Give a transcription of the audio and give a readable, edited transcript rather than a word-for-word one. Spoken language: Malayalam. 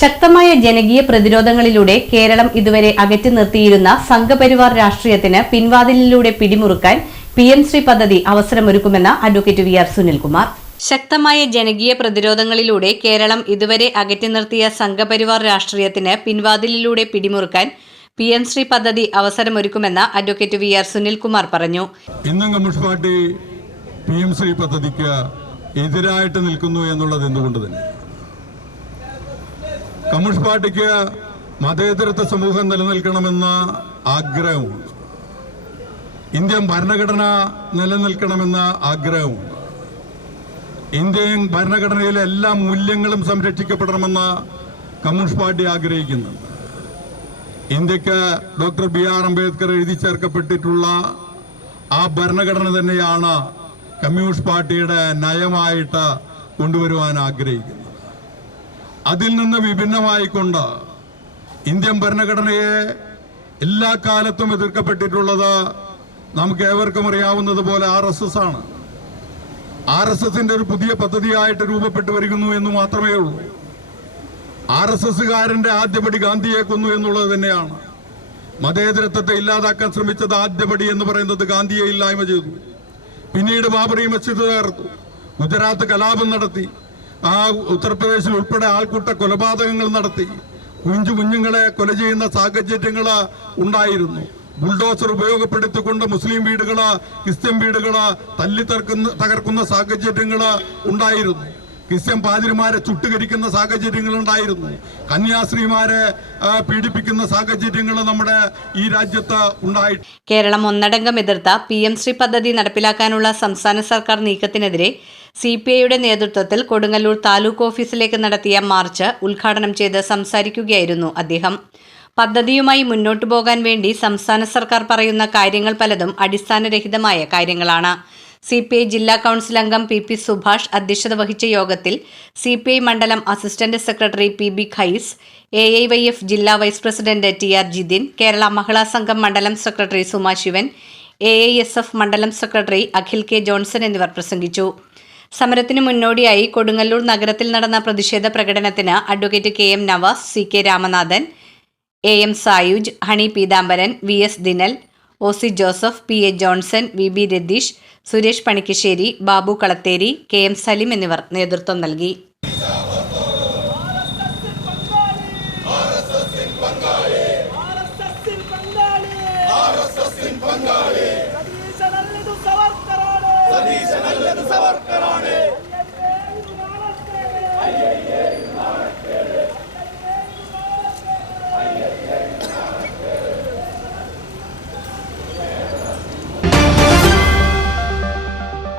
ശക്തമായ ജനകീയ പ്രതിരോധങ്ങളിലൂടെ കേരളം ഇതുവരെ അകറ്റി നിർത്തിയിരുന്ന സംഘപരിവാർ രാഷ്ട്രീയത്തിന് പിൻവാതിലിലൂടെ പിടിമുറുക്കാൻ PM-ശ്രീ പദ്ധതി അവസരമൊരുക്കുമെന്ന് അഡ്വക്കേറ്റ് വി ആർ സുനിൽകുമാർ. ശക്തമായ ജനകീയ പ്രതിരോധങ്ങളിലൂടെ കേരളം ഇതുവരെ അകറ്റി നിർത്തിയ സംഘപരിവാർ രാഷ്ട്രീയത്തിന് പിൻവാതിലിലൂടെ പിടിമുറുക്കാൻ PM-ശ്രീ പദ്ധതി അവസരമൊരുക്കുമെന്ന് അഡ്വക്കേറ്റ് വി ആർ സുനിൽകുമാർ പറഞ്ഞു. ഇന്നും കമ്മ്യൂണിസ്റ്റ് പാർട്ടി PM-ശ്രീ പദ്ധതിക്ക് എതിരായിട്ട് നിൽക്കുന്നു എന്നുള്ളത് എന്തുകൊണ്ട് തന്നെ കമ്മ്യൂണിസ്റ്റ് പാർട്ടിക്ക് മതേതരത്വ സമൂഹം നിലനിൽക്കണമെന്ന ആഗ്രഹമുണ്ട്. ഇന്ത്യൻ ഭരണഘടന നിലനിൽക്കണമെന്ന ആഗ്രഹമുണ്ട്. ഇന്ത്യൻ ഭരണഘടനയിലെ എല്ലാ മൂല്യങ്ങളും സംരക്ഷിക്കപ്പെടണമെന്ന് കമ്മ്യൂണിസ്റ്റ് പാർട്ടി ആഗ്രഹിക്കുന്നുണ്ട്. ഇന്ത്യക്ക് ഡോക്ടർ BR അംബേദ്കർ എഴുതി ചേർക്കപ്പെട്ടിട്ടുള്ള ആ ഭരണഘടന തന്നെയാണ് കമ്മ്യൂണിസ്റ്റ് പാർട്ടിയുടെ നയമായിട്ട് കൊണ്ടുവരുവാൻ ആഗ്രഹിക്കുന്നത്. അതിൽ നിന്ന് വിഭിന്നമായിക്കൊണ്ട് ഇന്ത്യൻ ഭരണഘടനയെ എല്ലാ കാലത്തും എതിർക്കപ്പെട്ടിട്ടുള്ളത് നമുക്ക് ഏവർക്കും അറിയാവുന്നതുപോലെ RSS ആണ്. RSSന്റെ ഒരു പുതിയ പദ്ധതിയായിട്ട് രൂപപ്പെട്ടു വരികന്നു എന്ന് മാത്രമേ ഉള്ളൂ. RSSകാരന്റെ ആദ്യപടി ഗാന്ധിയെ കൊന്നു എന്നുള്ളത് തന്നെയാണ്. മതേതരത്വത്തെ ഇല്ലാതാക്കാൻ ശ്രമിച്ചത് ആദ്യപടി എന്ന് പറയുന്നത് ഗാന്ധിയെ ഇല്ലായ്മ ചെയ്തു. പിന്നീട് ബാബറി മസ്ജിദ് തകർത്തു, ഗുജറാത്ത് കലാപം നടത്തി, ആ ഉത്തർപ്രദേശിൽ ഉൾപ്പെടെ ആൾക്കൂട്ട കൊലപാതകങ്ങൾ നടത്തി, കുഞ്ഞുങ്ങളെ കൊല ചെയ്യുന്ന സാഹചര്യങ്ങൾ ഉണ്ടായിരുന്നു. ബുൾഡോസർ ഉപയോഗപ്പെടുത്തിക്കൊണ്ട് മുസ്ലിം വീടുകള്, ക്രിസ്ത്യൻ വീടുകള് തകർക്കുന്ന സാഹചര്യങ്ങൾ ഉണ്ടായിരുന്നു. ക്രിസ്ത്യൻ പാതിരിമാരെ ചുട്ടുകരിക്കുന്ന സാഹചര്യങ്ങൾ ഉണ്ടായിരുന്നു. കന്യാസ്ത്രീമാരെ പീഡിപ്പിക്കുന്ന സാഹചര്യങ്ങൾ നമ്മുടെ ഈ രാജ്യത്ത് ഉണ്ടായി. കേരളം ഒന്നടങ്കം എതിർത്ത PM-ശ്രീ പദ്ധതി നടപ്പിലാക്കാനുള്ള സംസ്ഥാന സർക്കാർ നീക്കത്തിനെതിരെ CPIയുടെ നേതൃത്വത്തിൽ കൊടുങ്ങല്ലൂർ താലൂക്ക് ഓഫീസിലേക്ക് നടത്തിയ മാർച്ച് ഉദ്ഘാടനം ചെയ്ത് സംസാരിക്കുകയായിരുന്നു അദ്ദേഹം. പദ്ധതിയുമായി മുന്നോട്ടു പോകാൻ വേണ്ടി സംസ്ഥാന സർക്കാർ പറയുന്ന കാര്യങ്ങൾ പലതും അടിസ്ഥാനരഹിതമായ കാര്യങ്ങളാണ്. CPI ജില്ലാ കൗൺസിൽ അംഗം PP സുഭാഷ് അധ്യക്ഷത വഹിച്ച യോഗത്തിൽ CPI മണ്ഡലം assistant secretary PB Khais, AIYF ജില്ലാ vice president TR Jithin, Kerala Mahila Sangham മണ്ഡലം സെക്രട്ടറി സുമാ ശിവൻ, AISF മണ്ഡലം സെക്രട്ടറി അഖിൽ K ജോൺസൺ എന്നിവർ പ്രസംഗിച്ചു. സമരത്തിനു മുന്നോടിയായി കൊടുങ്ങല്ലൂർ നഗരത്തിൽ നടന്ന പ്രതിഷേധ പ്രകടനത്തിന് advocate KM Navas, CK Ramanathan, AM Sayuj, Honey Peethambaran, VS Dinal, OC Joseph, PA Johnson, VB Ratheesh, Suresh Panikkassery, Babu Kalatheri, KM Salim എന്നിവർ നേതൃത്വം നൽകി. സവർക്കറാണ്